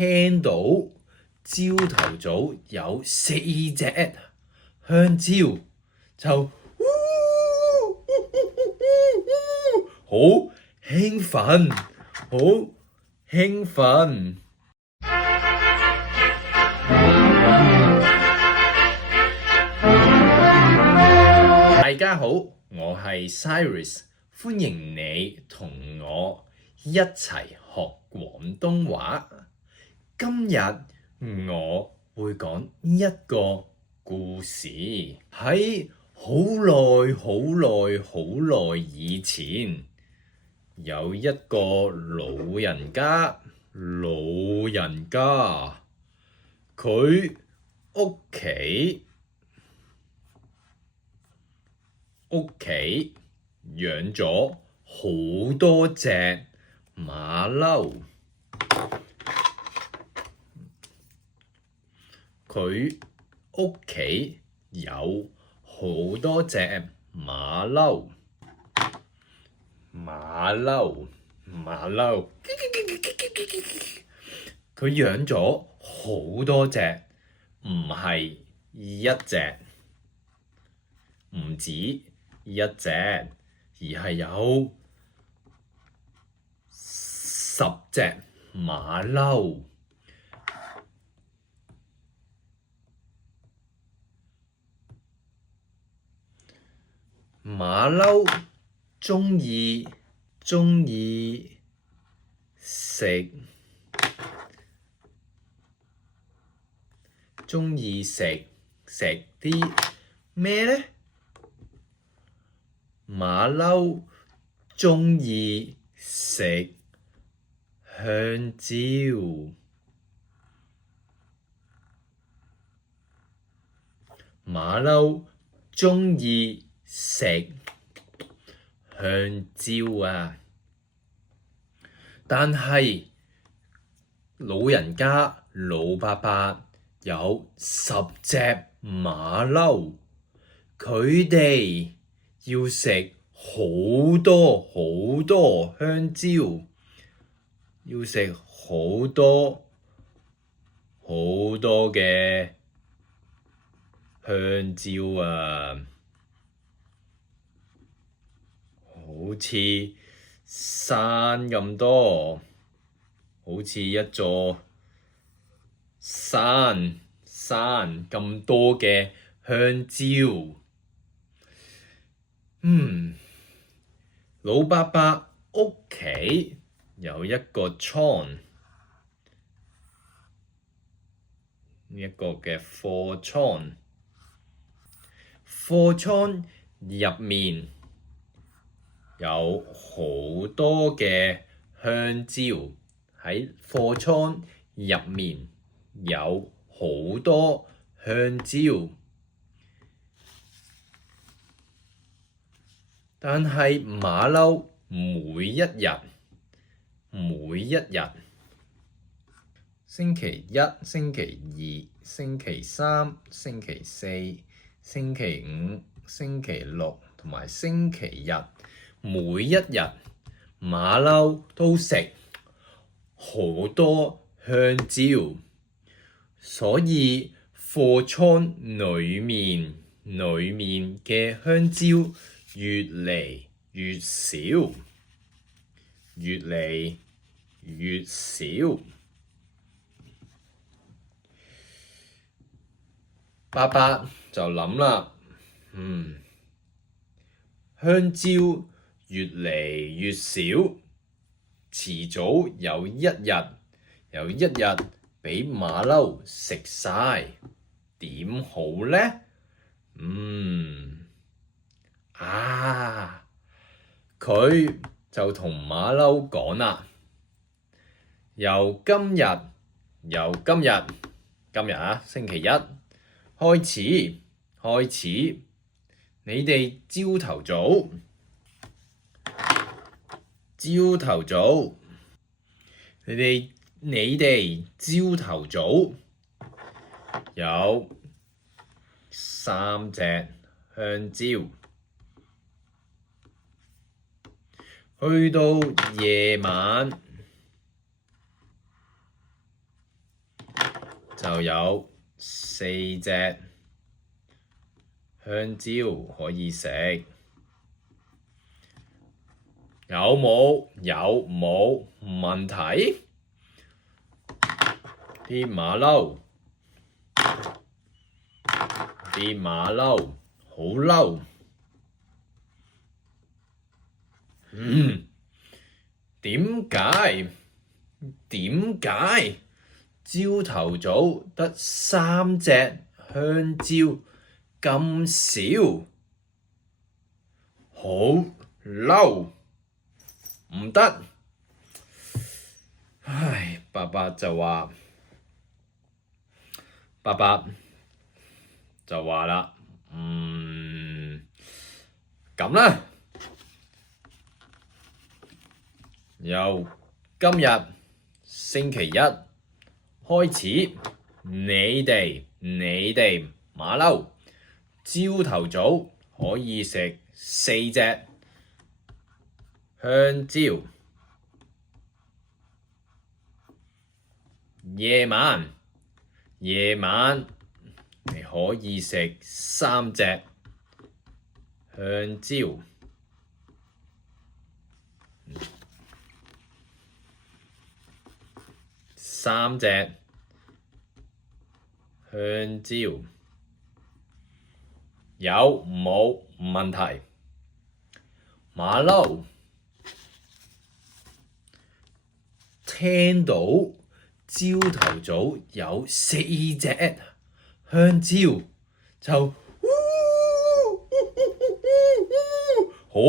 聽到朝頭早有4隻香蕉，就好興奮，好興奮。大家好，我係 Cyrus， 歡迎你同我一齊學廣東話。今日我會講一個故事，喺好耐好耐好耐以前，有一個老人家，佢屋企養咗好多隻馬騮。佢屋企有好多隻馬騮，佢養咗好多隻，唔係一隻，唔止一隻，而係有10隻馬騮。馬騮鍾意食啲咩呢？馬騮鍾意食香蕉。馬騮鍾意食香蕉啊！但係老人家老伯伯有10隻馬騮，佢哋要食好多好多香蕉，要食好多好多嘅香蕉啊！好似山咁多，好似一座山咁多嘅香蕉。老伯伯屋企有一個倉，一個嘅貨倉。貨倉入面有好多嘅香蕉，喺貨倉入面有好多香蕉，但係馬騮每一日，星期一、星期二、星期三、星期四、星期五、星期六同埋星期日，每一日馬騮都食好多香蕉，所以貨倉裡面嘅香蕉越嚟越少。伯伯就諗啦，香蕉越嚟越少，遲早有一日俾馬騮食晒，點好呢？佢就同馬騮講啦，由今日星期一開始，你哋朝頭早，你哋朝頭早有3隻香蕉，去到夜晚就有4隻香蕉可以食。有冇問題？啲馬騮好嬲。點解朝頭早得3隻香蕉咁少？好嬲，唔得！唉，爸爸就話啦，咁啦，由今日星期一開始，你哋馬騮朝頭早可以食4隻香蕉，夜晚你可以食3隻香蕉。3隻香蕉，有冇問題？馬騮聽到朝頭早有4隻香蕉，就好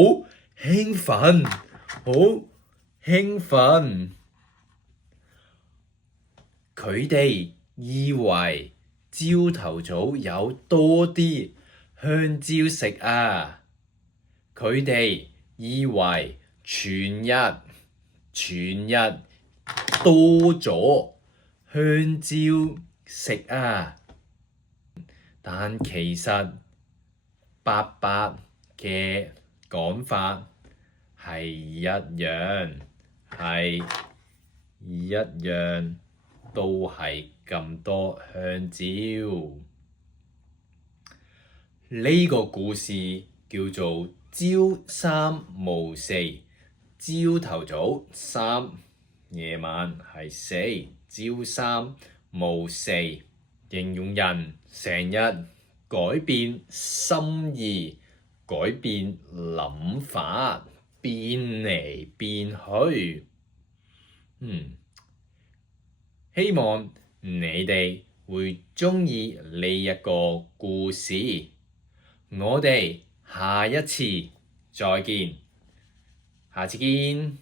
興奮。佢哋以為朝頭早有多啲香蕉食啊！佢哋以為全日多咗香蕉食啊！但其實爸爸嘅講法係一樣，都係咁多香蕉。呢個故事叫做朝三暮四，朝頭早3，夜晚係4，朝三暮四，形容人成日改變心意，改變諗法，變嚟變去。希望你哋會鍾意呢一個故事。我哋下一次再見，下次見。